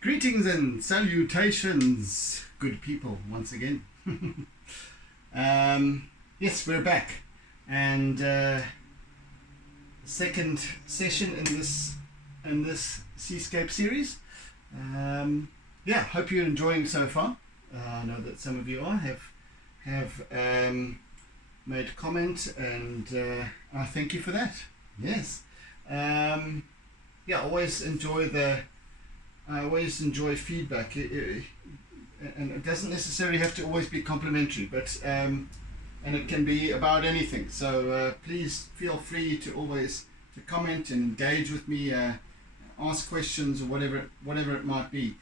Greetings and salutations, good people, once again. Yes, we're back, and second session in this seascape series. Yeah, hope you're enjoying so far. I know that some of you are have made comment, and I thank you for that. Yes, yeah, I always enjoy feedback, and it doesn't necessarily have to always be complimentary, but and it can be about anything. So please feel free to always to comment and engage with me, ask questions or whatever it might be.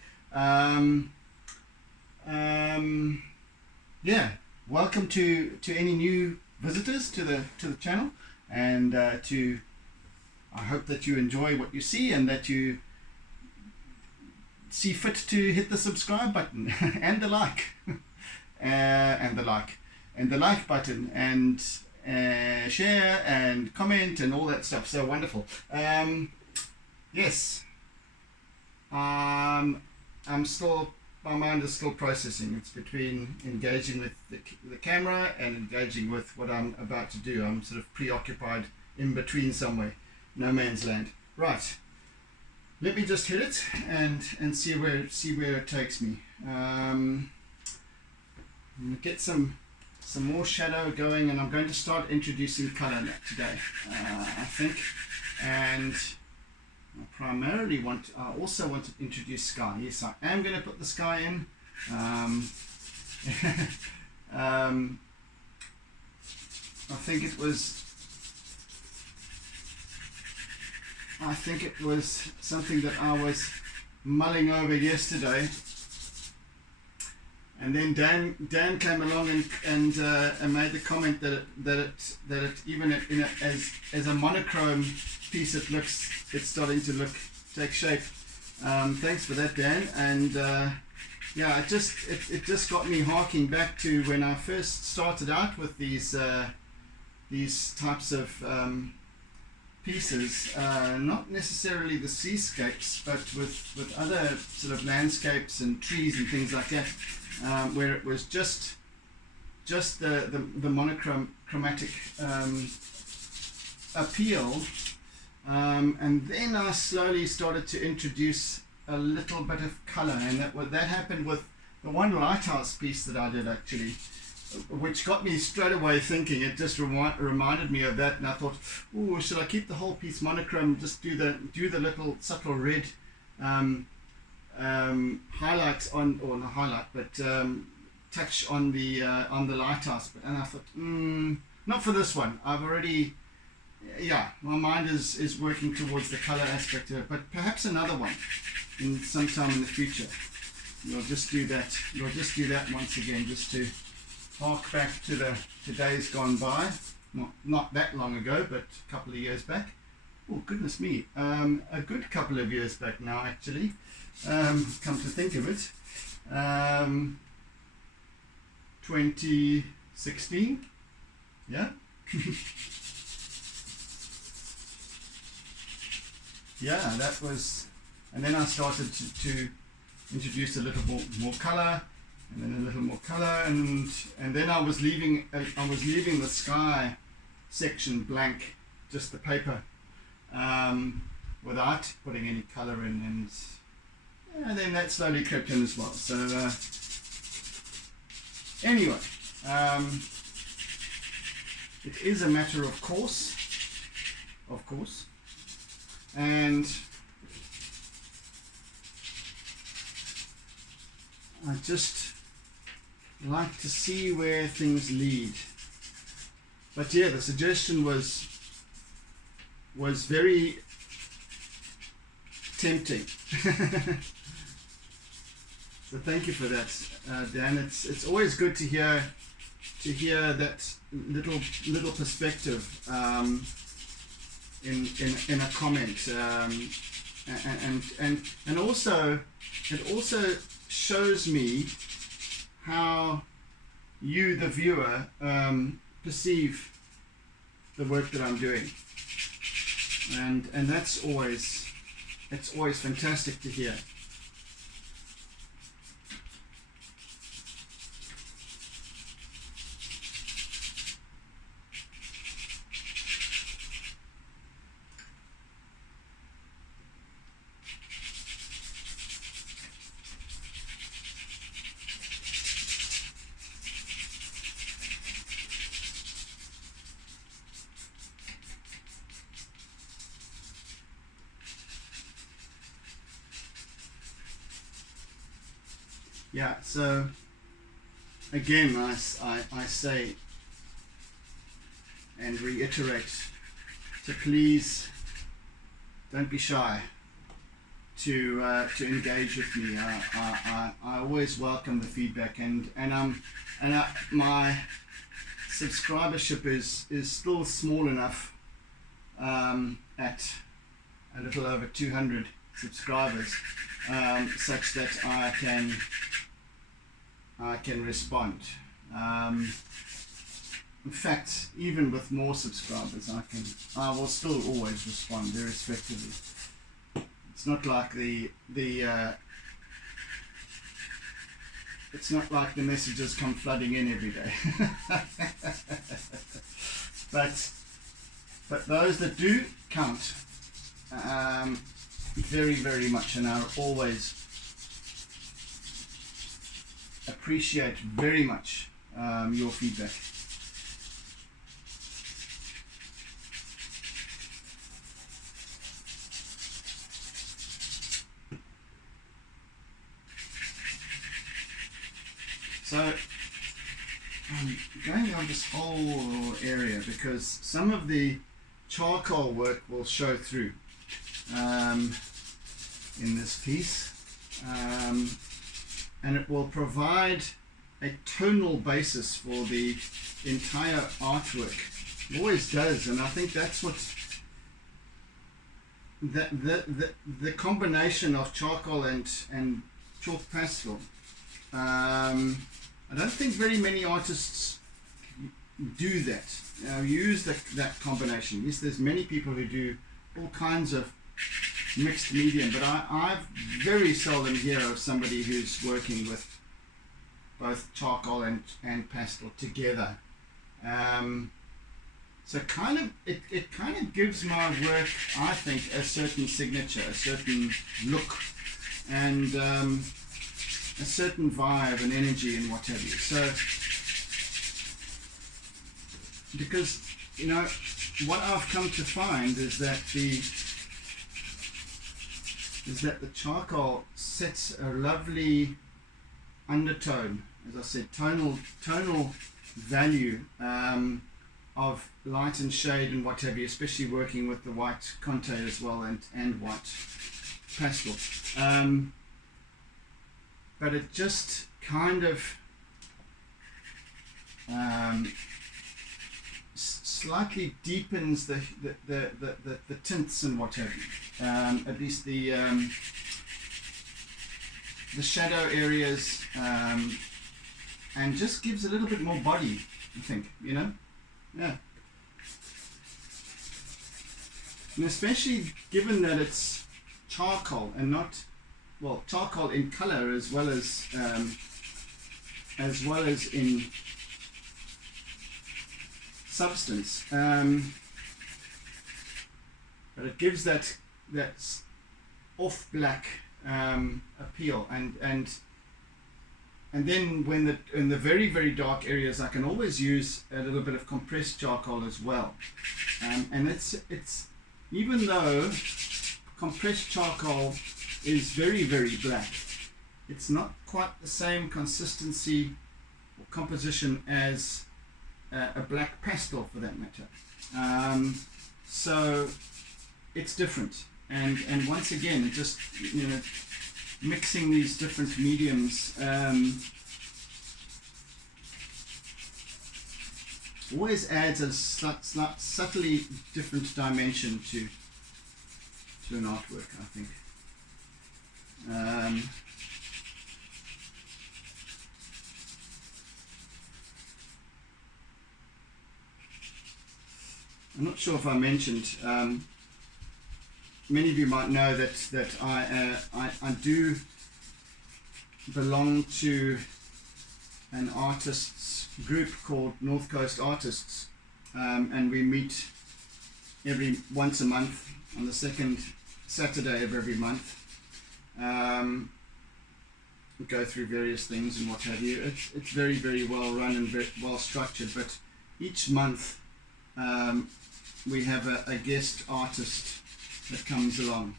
Yeah, welcome to any new visitors to the channel, and I hope that you enjoy what you see and that you see fit to hit the subscribe button and the like and the like button, and share and comment and all that stuff. So wonderful. Yes, I'm still, my mind is still processing. It's between engaging with the camera and engaging with what I'm about to do. I'm sort of preoccupied in between somewhere, no man's land. Right, let me just hit it and see where it takes me. I'm going to get some more shadow going, and I'm going to start introducing color today, I think. And I also want to introduce sky. Yes, I am going to put the sky in. I think it was something that I was mulling over yesterday, and then Dan came along and made the comment that it even as a monochrome piece, it's starting to take shape. Thanks for that, Dan. And yeah, it just got me harking back to when I first started out with these types of pieces, not necessarily the seascapes, but with other sort of landscapes and trees and things like that, where it was just the monochromatic appeal, and then I slowly started to introduce a little bit of color, and that happened with the one lighthouse piece that I did, actually, which got me straight away thinking. It just reminded me of that, and I thought, oh, should I keep the whole piece monochrome, just do the little subtle red highlights on, or not highlight, but touch on the lighthouse. And I thought, not for this one. I've already, yeah, my mind is working towards the color aspect of it, but perhaps another one in sometime in the future. We'll just do that. We'll just do that once again, just to hark back to the days gone by, not that long ago, but a couple of years back. Oh, goodness me, a good couple of years back now, actually, come to think of it. 2016, yeah. Yeah, that was, and then I started to introduce a little more color, and then a little more color, and then I was leaving the sky section blank, just the paper, without putting any color in, and then that slowly crept in as well. So anyway, it is a matter of course, and I just like to see where things lead. But yeah, the suggestion was very tempting. So thank you for that, Dan. It's always good to hear that little perspective in a comment, and also it also shows me how you, the viewer, perceive the work that I'm doing, and it's always fantastic to hear. yeah, so again, I say and reiterate to please don't be shy to engage with me. I always welcome the feedback, and my subscribership is still small enough at a little over 200 subscribers, such that I can respond. In fact, even with more subscribers, I will still always respond irrespectively. It's not like it's not like the messages come flooding in every day. but those that do count very, very much, and I always appreciate very much your feedback. So I'm going on this whole area because some of the charcoal work will show through in this piece, and it will provide a tonal basis for the entire artwork. It always does, and I think that's what the combination of charcoal and chalk pastel. I don't think very many artists do that. Use that combination. Yes, there's many people who do all kinds of mixed medium, but I very seldom hear of somebody who's working with both charcoal and pastel together. So it kind of gives my work, I think, a certain signature, a certain look, and a certain vibe and energy and what have you. So, because, you know, what I've come to find is that the charcoal sets a lovely undertone, as I said, tonal value of light and shade and what have you, especially working with the white conte as well and white pastel. But it just kind of slightly deepens the tints and what have you. At least the shadow areas, and just gives a little bit more body, I think, you know? Yeah. And especially given that it's charcoal and not, well, charcoal in color as well as in substance, but it gives that off black appeal, and then when in the very, very dark areas, I can always use a little bit of compressed charcoal as well, and it's even though compressed charcoal is very, very black, it's not quite the same consistency or composition as a black pastel, for that matter. So it's different, and once again, just, you know, mixing these different mediums always adds a subtly different dimension to an artwork, I think. I'm not sure if I mentioned, many of you might know that I do belong to an artists group called North Coast Artists, and we meet once a month on the second Saturday of every month. We go through various things and what have you. It's very, very well run and very well structured, but each month we have a guest artist that comes along.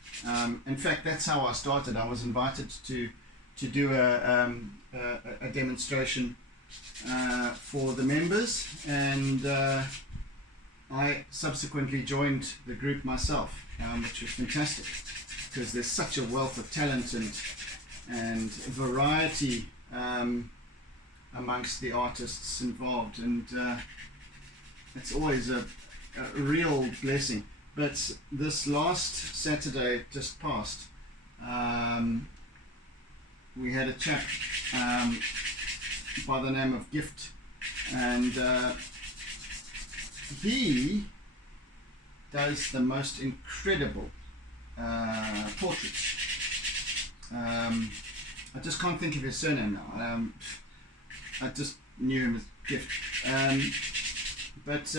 In fact, that's how I started. I was invited to do a demonstration for the members, and I subsequently joined the group myself, which was fantastic because there's such a wealth of talent and variety amongst the artists involved, and it's always a real blessing. But this last Saturday just passed, we had a chap by the name of Gift, and he does the most incredible portraits. I just can't think of his surname now. I just knew him as Gift, but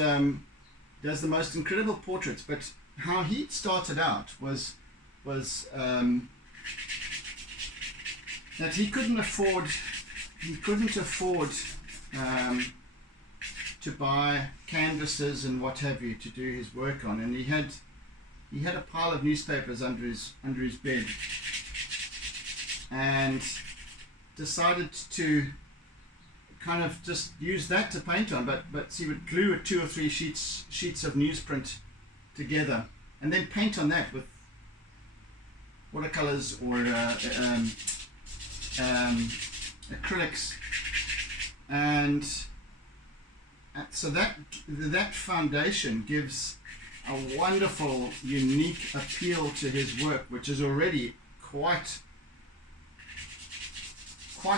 does the most incredible portraits. But how he started out was that he couldn't afford to buy canvases and what have you to do his work on, and he had a pile of newspapers under his bed, and decided to kind of just use that to paint on, but he would glue 2 or 3 sheets of newsprint together and then paint on that with watercolors or acrylics, and so that foundation gives a wonderful, unique appeal to his work, which is already quite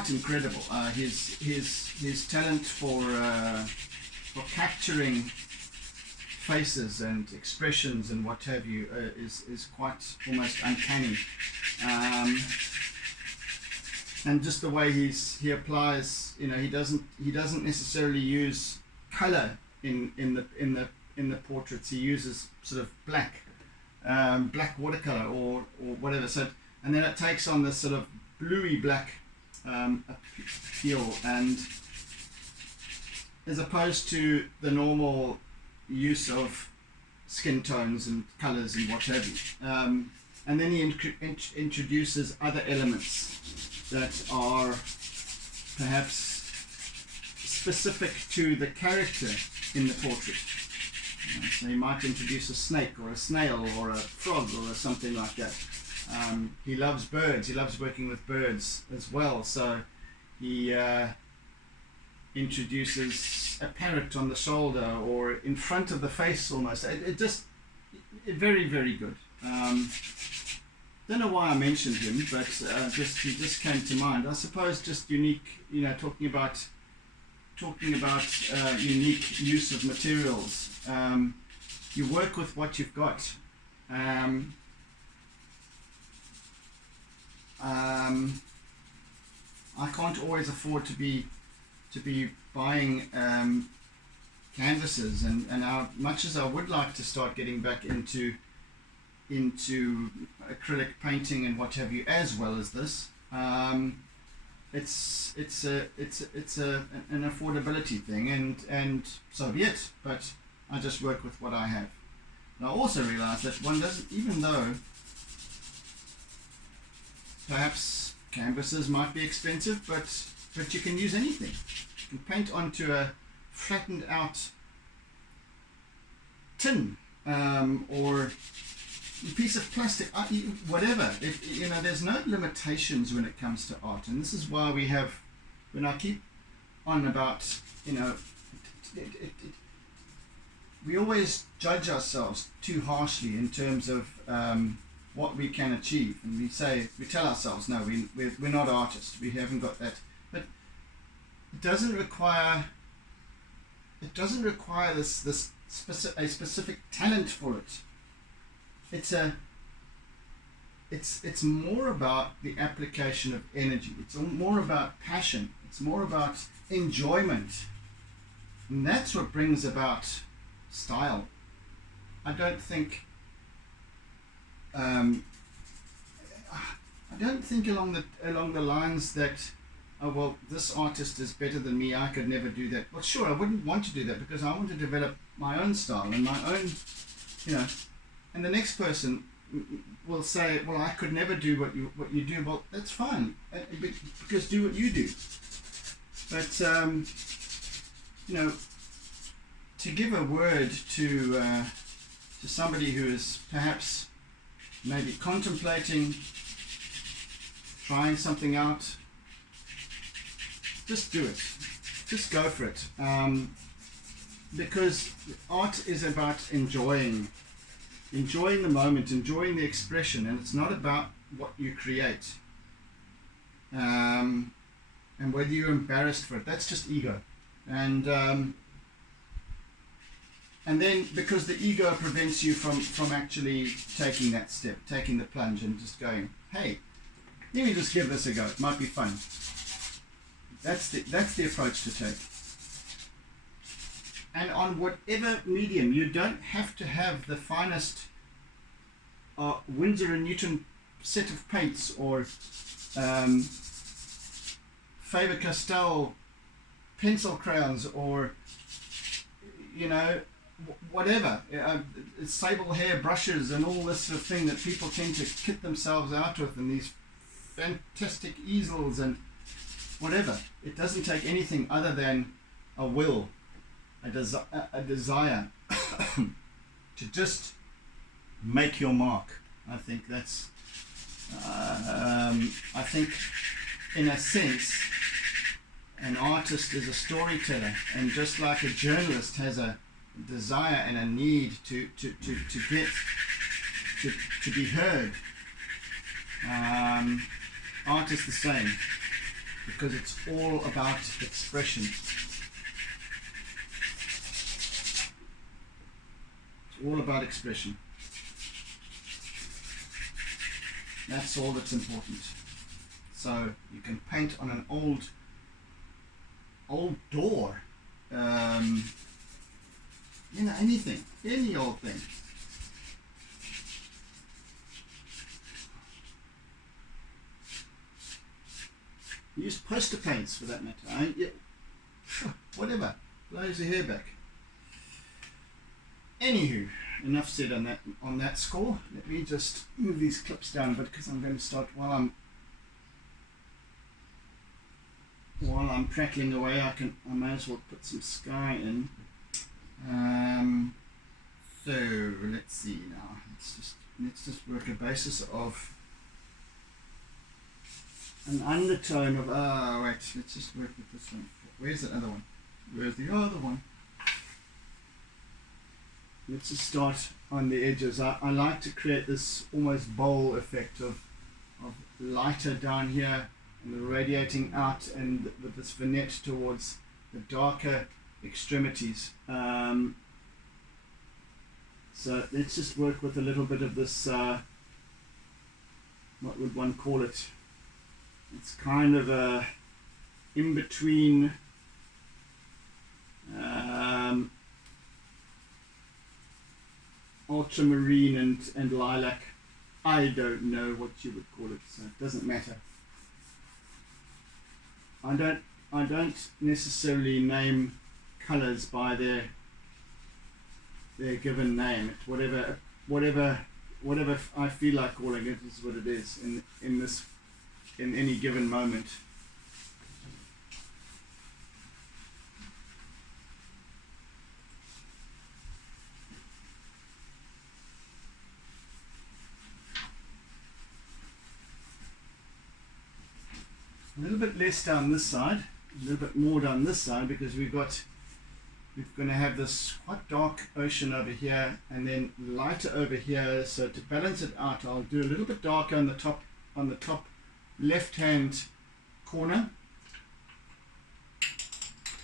incredible. His talent for capturing faces and expressions and what have you is quite almost uncanny. And just the way he applies, he doesn't necessarily use color in the portraits. He uses sort of black watercolor or whatever. So, and then it takes on this sort of bluey black appeal, and as opposed to the normal use of skin tones and colors and what have you. And then he introduces other elements that are perhaps specific to the character in the portrait. So he might introduce a snake or a snail or a frog or something like that. He loves birds. He loves working with birds as well. So he introduces a parrot on the shoulder or in front of the face almost. Very, very good. Don't know why I mentioned him, but he just came to mind. I suppose just unique, talking about unique use of materials. You work with what you've got. I can't always afford to be buying canvases, and much as I would like to start getting back into acrylic painting and what have you, as well as this, it's an affordability thing, and so be it. But I just work with what I have. And I also realize that one doesn't, even though perhaps canvases might be expensive, but you can use anything. You can paint onto a flattened out tin or a piece of plastic, whatever. There's no limitations when it comes to art, and this is why when I keep on about, we always judge ourselves too harshly in terms of what we can achieve, and we tell ourselves, no, we're not artists, we haven't got that. But it doesn't require this specific talent for it. It's more about the application of energy. It's more about passion. It's more about enjoyment, and that's what brings about style. I don't think along the lines that, oh well, this artist is better than me, I could never do that. Well, sure, I wouldn't want to do that because I want to develop my own style and my own, and the next person will say, well, I could never do what you do. Well, that's fine, because do what you do. But you know, to give a word to somebody who is perhaps maybe contemplating trying something out, just do it. Just go for it. Because art is about enjoying the moment, enjoying the expression, and it's not about what you create. And whether you're embarrassed for it, that's just ego. And then because the ego prevents you from actually taking that step, taking the plunge and just going, hey, let me just give this a go. It might be fun. That's the approach to take. And on whatever medium, you don't have to have the finest Winsor & Newton set of paints or Faber-Castell pencil crayons or, you know, whatever, sable hair brushes and all this sort of thing that people tend to kit themselves out with, and these fantastic easels and whatever. It doesn't take anything other than a will, a desire to just make your mark. I think that's I think in a sense an artist is a storyteller, and just like a journalist has a desire and a need to get to be heard, art is the same, because it's all about expression. It's all about expression. That's all that's important. So you can paint on an old door, you know, anything, any old thing. Use poster paints for that matter. Yeah. Whatever, blows your hair back. Anywho, enough said on that score. Let me just move these clips down a bit, because I'm going to start while I'm prattling away. I may as well put some sky in. So let's see now. Let's just work a basis of an undertone of wait. Let's just work with this one. Where's the other one? Where's the other one? Let's just start on the edges. I like to create this almost bowl effect of lighter down here and radiating out, and with this vignette towards the darker extremities. So let's just work with a little bit of this, what would one call it? It's kind of a in-between ultramarine and lilac. I don't know what you would call it, so it doesn't matter. I don't necessarily name colours by their given name. It's whatever I feel like calling it is what it is in any given moment. A little bit less down this side, a little bit more down this side, because we're going to have this quite dark ocean over here and then lighter over here. So to balance it out, I'll do a little bit darker on the top left hand corner,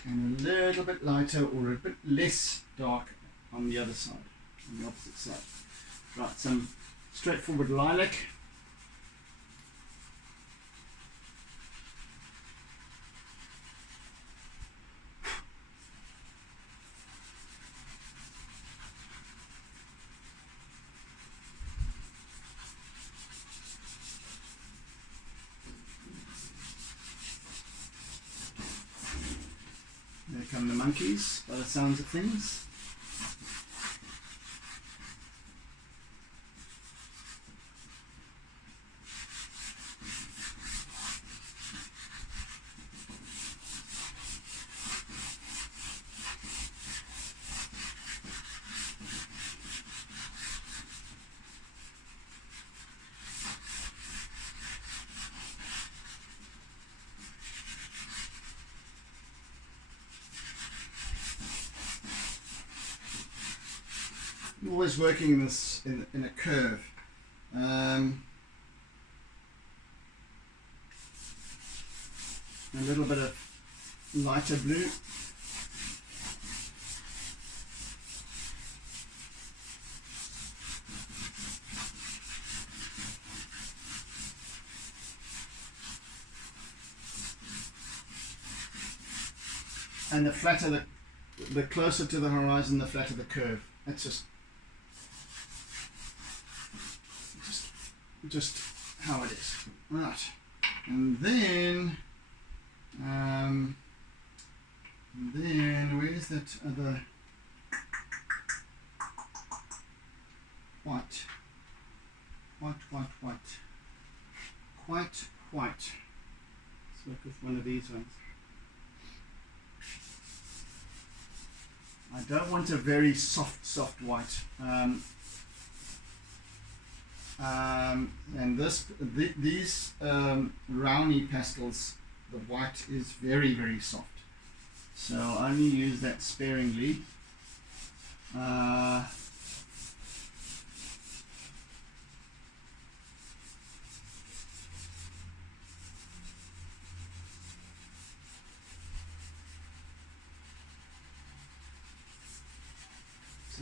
and a little bit lighter or a bit less dark on the other side, on the opposite side. Right, some straightforward lilac. There come the monkeys, by the sounds of things. always working in this in a curve. A little bit of lighter blue. And the flatter the closer to the horizon, the flatter the curve. That's just how it is. Right. And then where's that other white? Quite white. Let's work with one of these ones. I don't want a very soft white. And these Rowney pastels, the white is very, very soft. So I only use that sparingly. So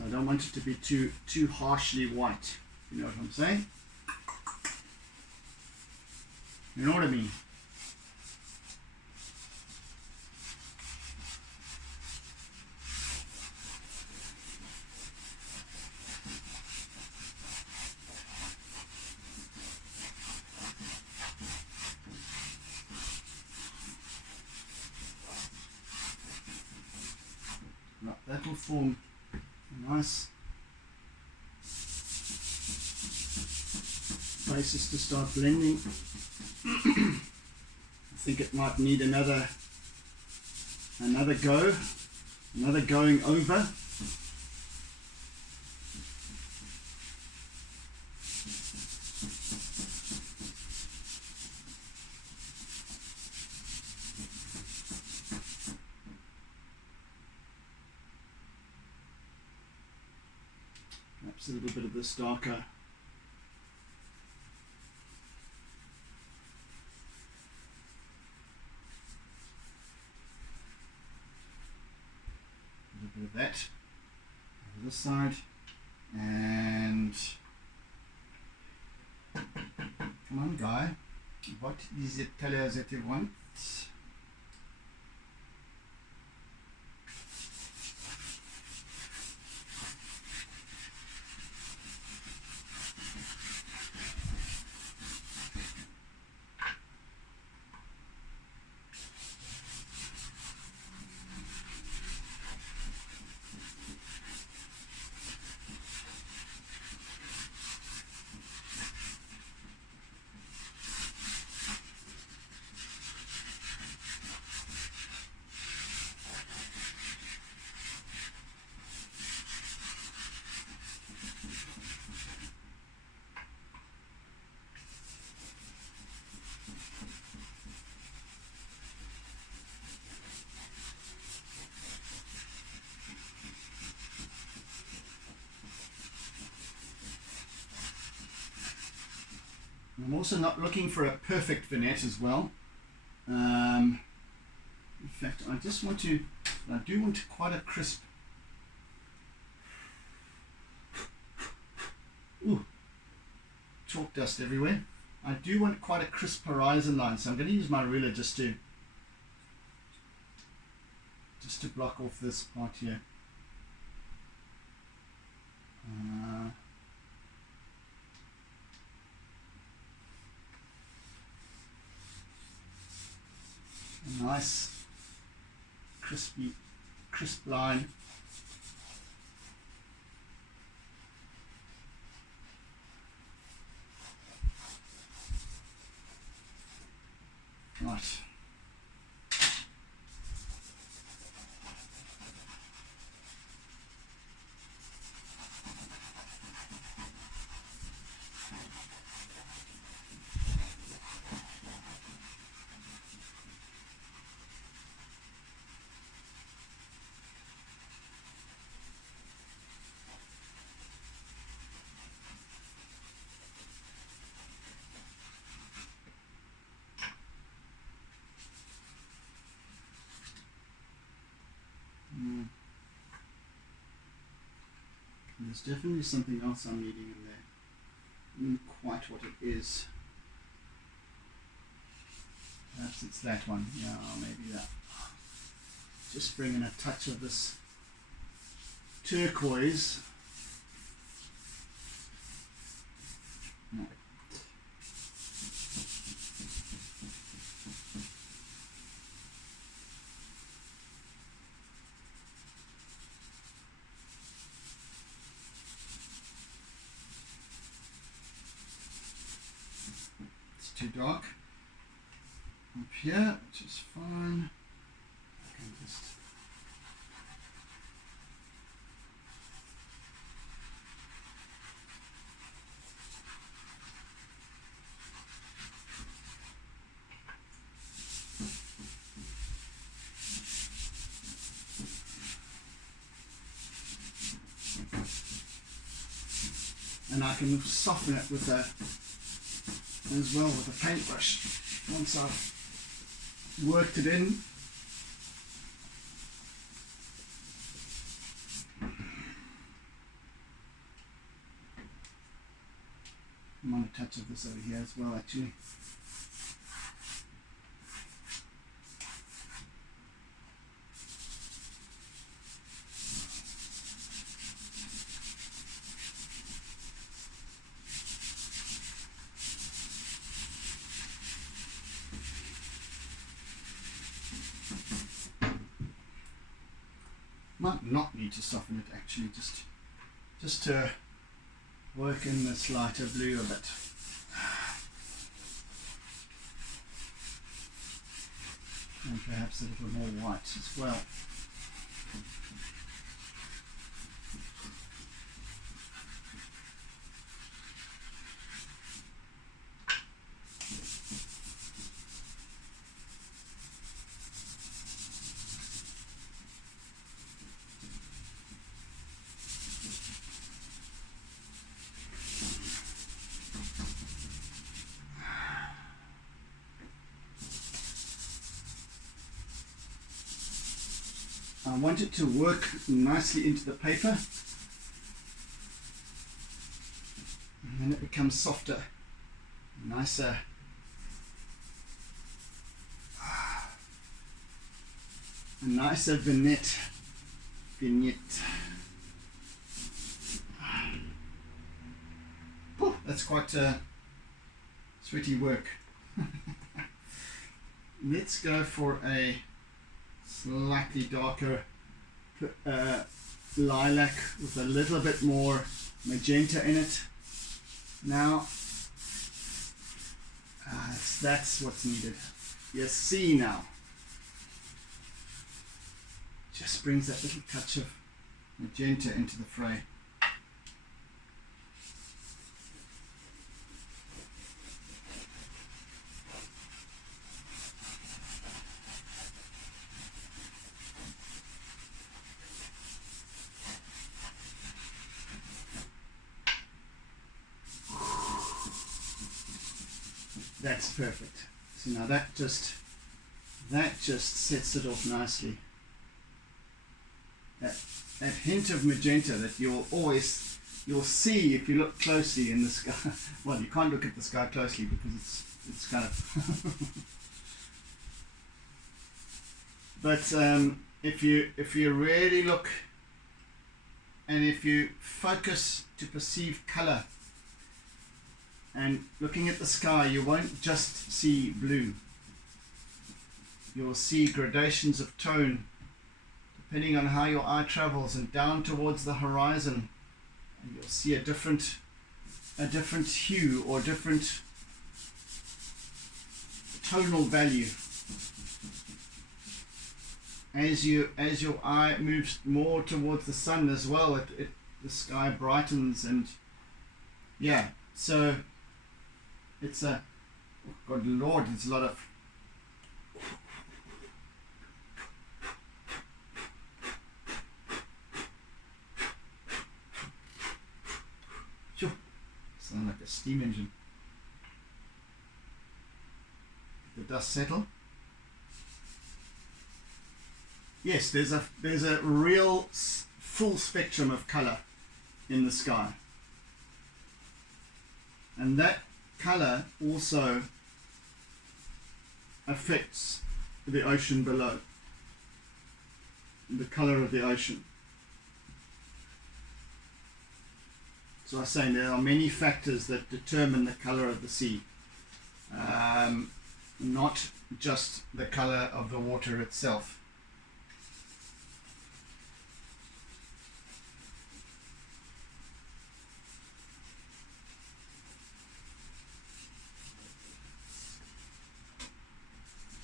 I don't want it to be too harshly white. You know what I'm saying? You know what I mean? Right, that will form a nice basis to start blending. I think it might need another going over. Perhaps a little bit of this darker. Of that over this side, and come on guy, what is it color that you want? I'm also not looking for a perfect vignette as well. In fact, I do want quite a crisp. Ooh, chalk dust everywhere. I do want quite a crisp horizon line, so I'm going to use my ruler just to block off this part here. A nice crisp line. Right. There's definitely something else I'm needing in there. Not quite what it is. Perhaps it's that one. Yeah, maybe that. Just bring in a touch of this turquoise. No. It's too dark up here, which is fine. I can just and I can soften it with a as well with a paintbrush once I've worked it in. I want a touch of this over here as well, actually. Might not need to soften it, actually, just to work in this lighter blue a bit. And perhaps a little more white as well. I want it to work nicely into the paper, and then it becomes softer, nicer. A nicer vignette. Oh, that's quite sweaty work. Let's go for a slightly darker lilac with a little bit more magenta in it. Now, that's what's needed. You see now. Just brings that little touch of magenta into the fray. That's perfect. So now that just sets it off nicely. That hint of magenta that you'll see if you look closely in the sky. Well, you can't look at the sky closely because it's kind of. But if you really look, and if you focus to perceive color, and looking at the sky, you won't just see blue. You'll see gradations of tone, depending on how your eye travels, and down towards the horizon, and you'll see a different hue or different tonal value. As your eye moves more towards the sun as well, the sky brightens, and yeah, so it's a, oh God Lord, there's a lot of sound like a steam engine. The dust settle. Yes, there's a real full spectrum of color in the sky. And that color also affects the ocean below, the color of the ocean. So I was saying there are many factors that determine the color of the sea, not just the color of the water itself.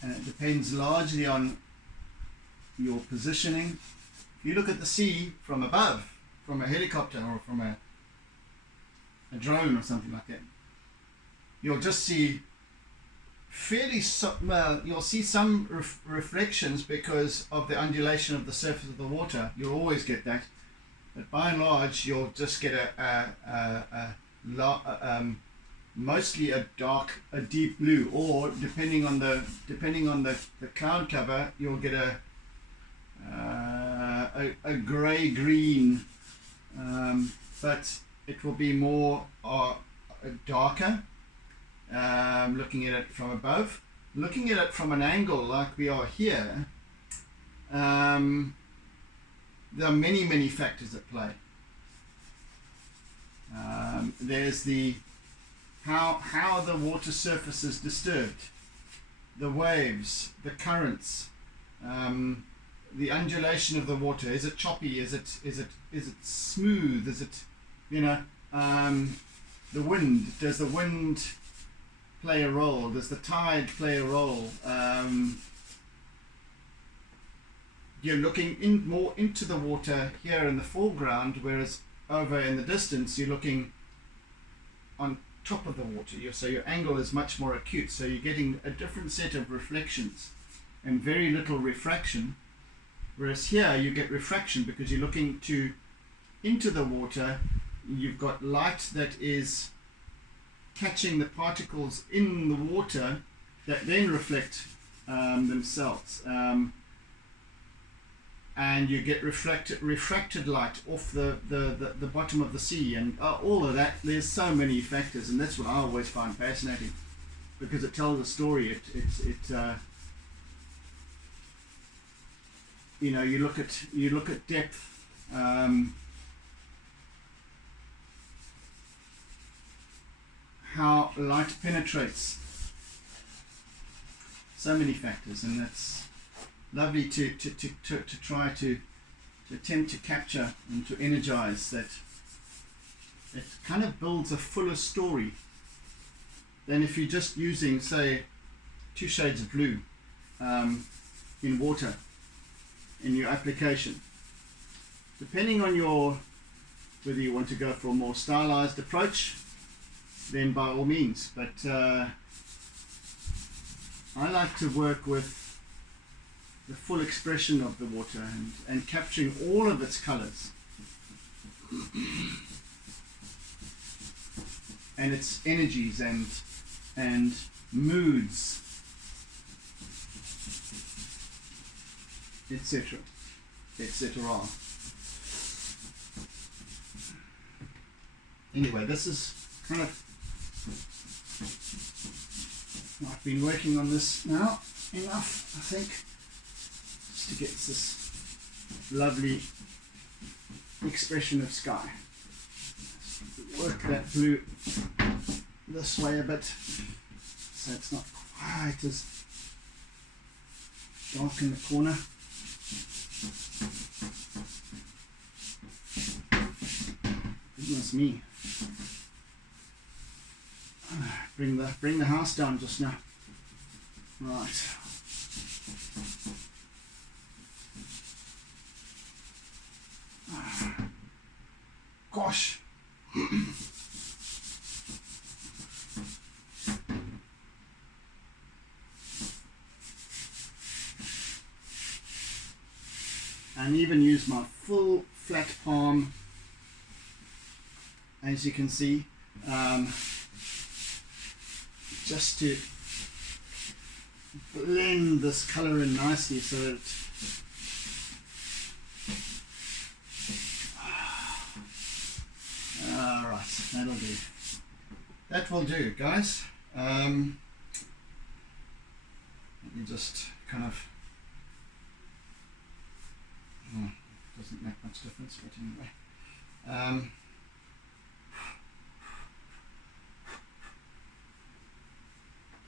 And it depends largely on your positioning. If you look at the sea from above, from a helicopter or from a drone or something like that, you'll just see you'll see some reflections because of the undulation of the surface of the water. You'll always get that, but by and large you'll just get mostly a deep blue, or depending on the cloud cover, you'll get a grey green, but it will be more darker. Looking at it from above, looking at it from an angle like we are here, there are many factors at play. There's the how the water surface is disturbed, the waves, the currents, the undulation of the water. Is it choppy? Is it smooth? Is it, the wind? Does the wind play a role? Does the tide play a role? You're looking more into the water here in the foreground, whereas over in the distance you're looking on top of the water. So your angle is much more acute, so you're getting a different set of reflections and very little refraction, whereas here you get refraction because you're looking into the water. You've got light that is catching the particles in the water that then reflect themselves, and you get refracted light off the bottom of the sea, and all of that. There's so many factors, and that's what I always find fascinating, because it tells a story. You look at depth. How light penetrates, so many factors, and that's lovely to try to attempt to capture and to energize that. It kind of builds a fuller story than if you're just using, say, 2 shades of blue in water in your application. Depending on whether you want to go for a more stylized approach, then by all means, but I like to work with the full expression of the water and capturing all of its colors and its energies and moods, etc. Anyway, this is kind of, I've been working on this now enough, I think, just to get this lovely expression of sky. Work that blue this way a bit so it's not quite as dark in the corner. Goodness me. Bring the house down just now. Right. Gosh. And even use my full flat palm, as you can see, just to blend this color in nicely so that That'll do. That will do, guys. Let me just kind of, doesn't make much difference, but anyway.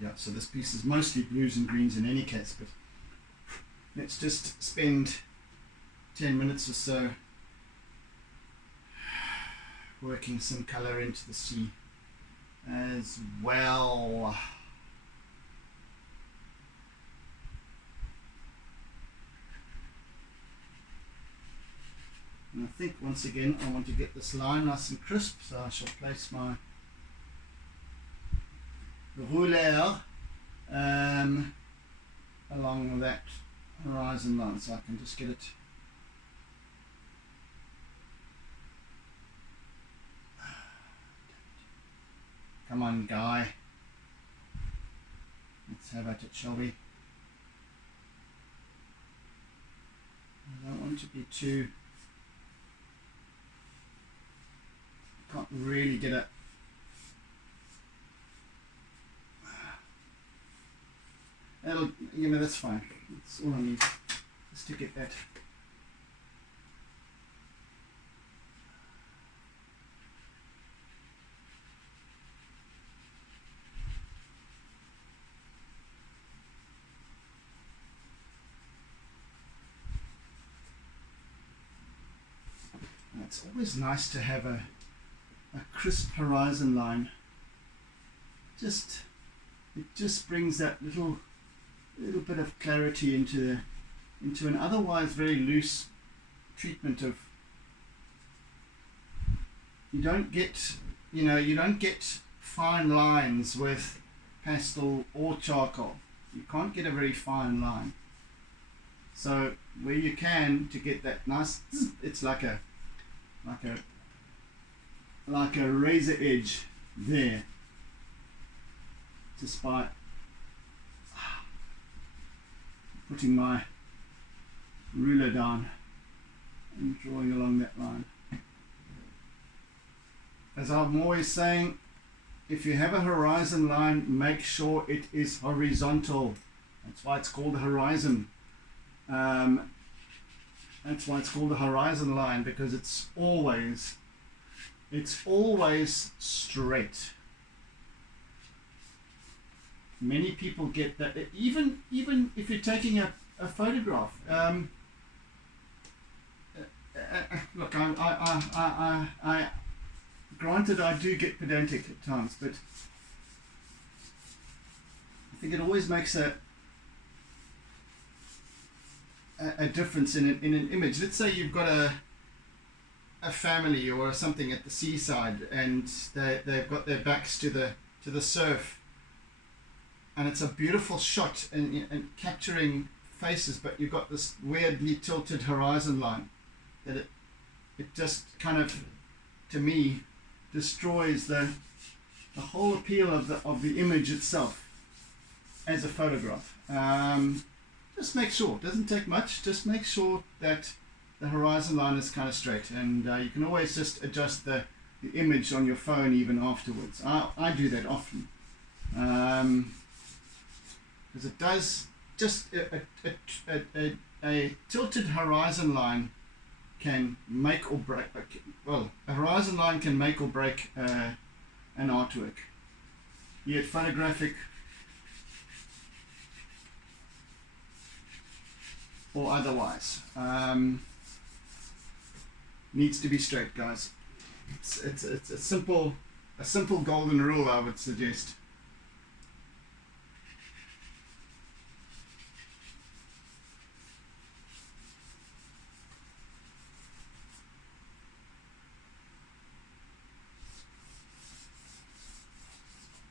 Yeah, so this piece is mostly blues and greens in any case, but let's just spend 10 minutes or so working some color into the sea as well. And I think once again I want to get this line nice and crisp, so I shall place my rouleur along that horizon line, so I can just get it come on, guy, let's have at it, shall we? I don't want to be too, can't really get it. That'll, that's fine. That's all I need, just to get that. And it's always nice to have a crisp horizon line. It just brings that little bit of clarity into an otherwise very loose treatment of. You don't get fine lines with pastel or charcoal. You can't get a very fine line. So where you can, to get that nice, it's like a razor edge there, just by putting my ruler down and drawing along that line. As I'm always saying, if you have a horizon line, make sure it is horizontal. That's why it's called a horizon. That's why it's called a horizon line, because it's always straight. Many people get that, even if you're taking a photograph. Look, I granted I do get pedantic at times, but I think it always makes a difference in an image. Let's say you've got a family or something at the seaside, and they've got their backs to the surf, and it's a beautiful shot and capturing faces, but you've got this weirdly tilted horizon line that it just kind of, to me, destroys the whole appeal of the image itself as a photograph. Just make sure, it doesn't take much, just make sure that the horizon line is kind of straight, and you can always just adjust the image on your phone even afterwards. I do that often, because it does, just a tilted horizon line can make or break, well, a horizon line can make or break an artwork, be it photographic or otherwise. Needs to be straight, guys. It's a simple golden rule, I would suggest.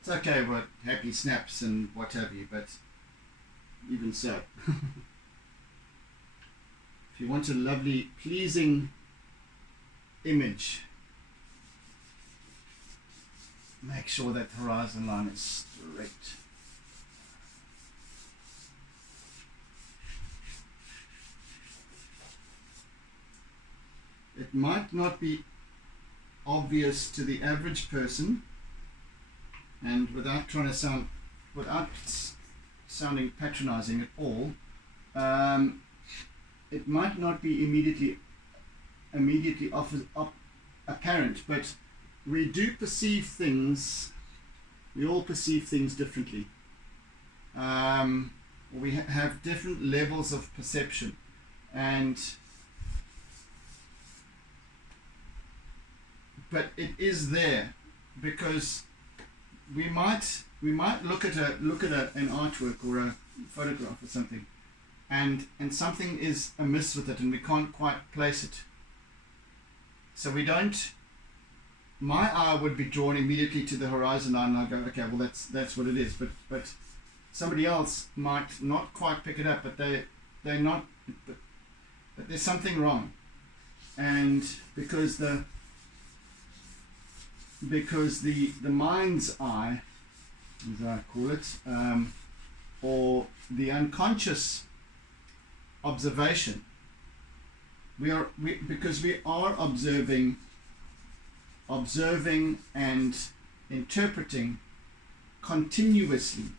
It's okay with happy snaps and what have you, but even so. If you want a lovely, pleasing image, make sure that the horizon line is straight. It might not be obvious to the average person, and without sounding patronizing at all, it might not be immediately apparent, but we do perceive things. We all perceive things differently. We have different levels of perception, but it is there, because we might look at an artwork or a photograph or something, and something is amiss with it, and we can't quite place it. So we don't. My eye would be drawn immediately to the horizon line, and I go, okay, well that's what it is. But somebody else might not quite pick it up, but they're not. But there's something wrong, and because the mind's eye, as I call it, or the unconscious observation, because we are observing and interpreting continuously.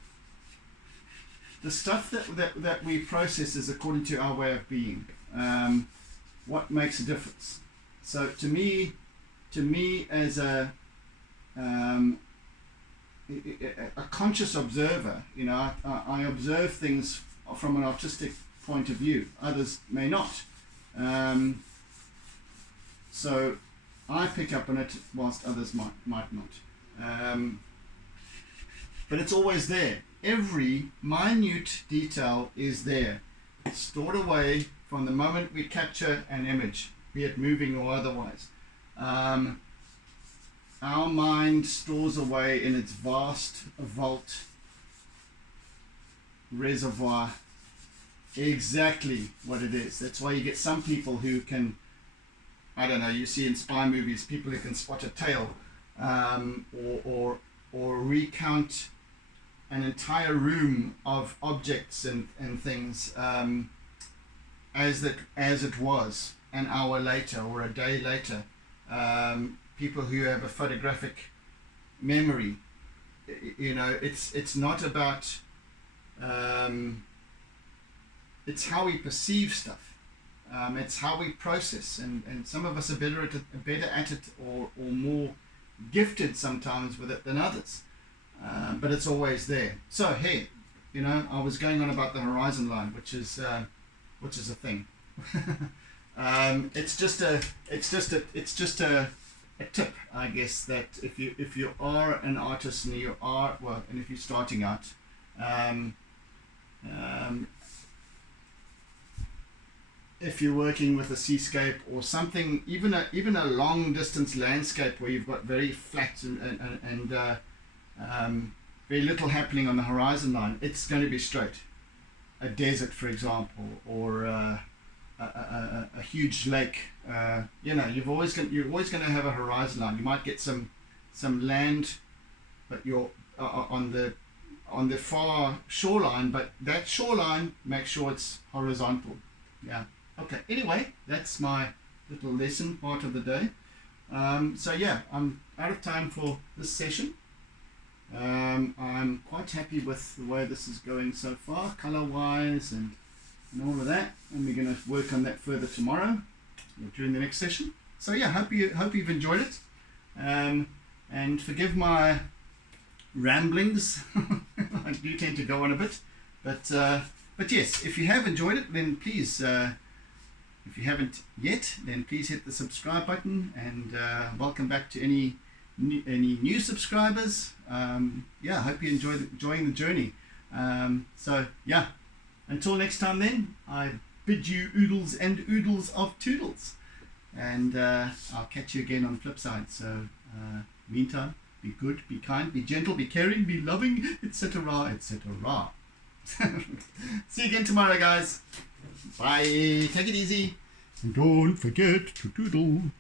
The stuff that we process is according to our way of being. What makes a difference? So to me as a conscious observer, I observe things from an artistic point of view. Others may not. So I pick up on it whilst others might not. But it's always there. Every minute detail is there. It's stored away from the moment we capture an image, be it moving or otherwise. Our mind stores away in its vast vault reservoir exactly what it is. That's why you get some people who can, I don't know, you see in spy movies, people who can spot a tail, or recount an entire room of objects and things as it was an hour later or a day later. People who have a photographic memory, it's not about, it's how we perceive stuff. It's how we process, and some of us are better at it or more gifted sometimes with it than others. But it's always there. So hey, I was going on about the horizon line, which is a thing. It's just a tip, I guess, that if you are an artist and if you're starting out, if you're working with a seascape or something, even a long distance landscape where you've got very flat and very little happening on the horizon line, it's going to be straight. A desert, for example, or a huge lake. You're always going to have a horizon line. You might get some land, but you're on the far shoreline. But that shoreline, make sure it's horizontal. Yeah. Okay. Anyway, that's my little lesson part of the day. So yeah, I'm out of time for this session. I'm quite happy with the way this is going so far, color-wise and all of that, and we're going to work on that further tomorrow or during the next session. So yeah, hope you've enjoyed it, and forgive my ramblings. I do tend to go on a bit, but yes, if you have enjoyed it, then please, if you haven't yet, then please hit the subscribe button, and welcome back to any new subscribers. I hope you enjoying the journey. So yeah, until next time then, I bid you oodles and oodles of toodles, and I'll catch you again on the flip side. So meantime, be good, be kind, be gentle, be caring, be loving, etc., etc. See you again tomorrow, guys. Bye. Take it easy, and don't forget to doodle.